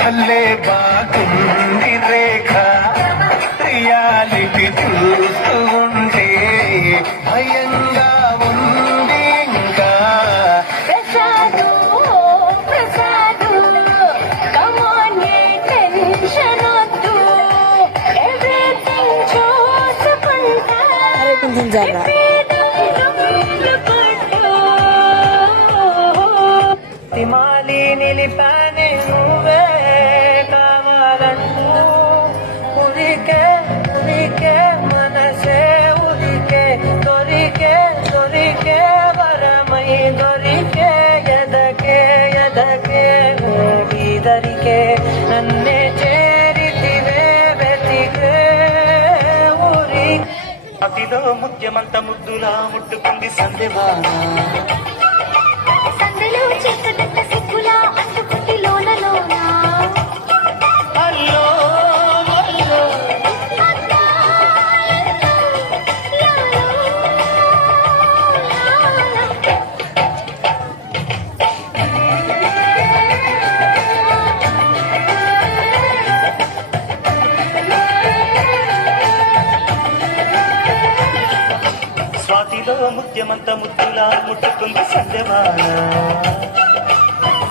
భలే బాగుంది రేఖ రియాలిటీ చూస్తూ ఉంటే భయంగా ఉంది ఇంకా ప్రసాదు ప్రసాదు కమానే టెన్షన్ వద్దు ఎవ్రీథింగ్ చూసుకుంటా కొంచెం జాగ్రత్త తిమాలి నిలిపానే నువ్వే కావాలంటూ ఉరికే ఉరికే మనసే ఉరికే దొరికే దొరికే వరమై దొరికే ఎదకే ఎదకే గీదరికే నన్నే చేరితివే వెతికే ఊరి అతిలో ముద్యమంత ముద్దులా ముట్టుకుంది సందేవానా సందలో చీకటంత సిగ్గులా అంటుకుంది లోన లోన అల్లో అల్లో స్వాతిలో ముత్యమంత ముద్దులా ముట్టుకుంది సందేవాన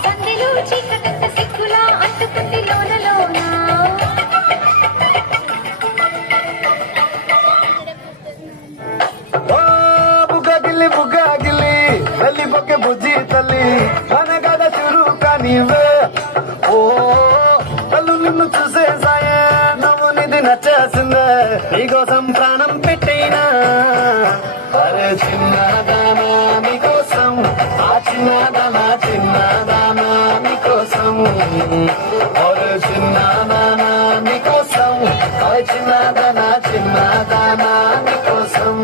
సందలో చీకటంత సిగ్గులా అంటుకుంది లోన లోన బుగాగిలి తల్లి పక్క బుజ్జి తల్లి మన కథ చురు కానివే ఓ కళ్ళు నిన్ను చూసే సాయ నవ్వు నిధి నచ్చేసిందే నీకోసం ప్రాణం పెట్టైనా అరే చిన్నదానా నీకోసం ఆ చిన్నదానా నీకోసం అరే చిన్నదానా నీకోసం ఆ చిన్నదానా నీకోసం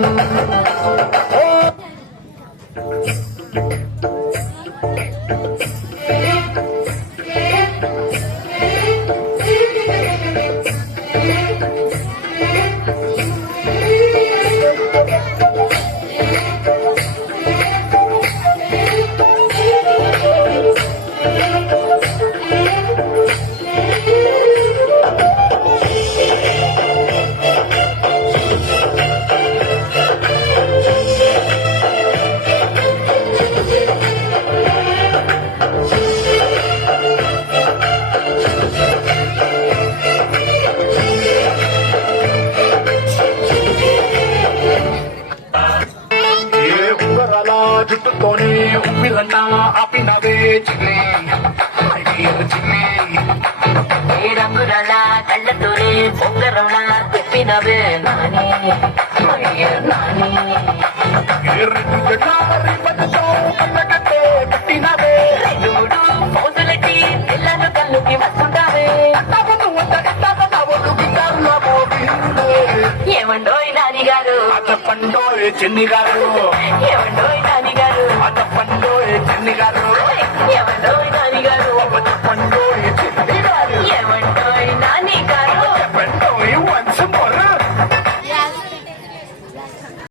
జుట్టుతోనే ఉమ్మిలన్నా ఆపినవే చిన్ని చిన్ని ఏ రంగుల కళ్ళతోనే పొంగరంలా తిప్పినవే నాని నాని రెండు గడ్డారి పట్టుతో కళ్ళకట్టే కట్టినవే మూడు మోసలెట్టి పిల్లలు కళ్ళుకి వస్తుంటావే ఏమండోయ్ నాని గారు చెప్పండోయ్ చిన్ని గారు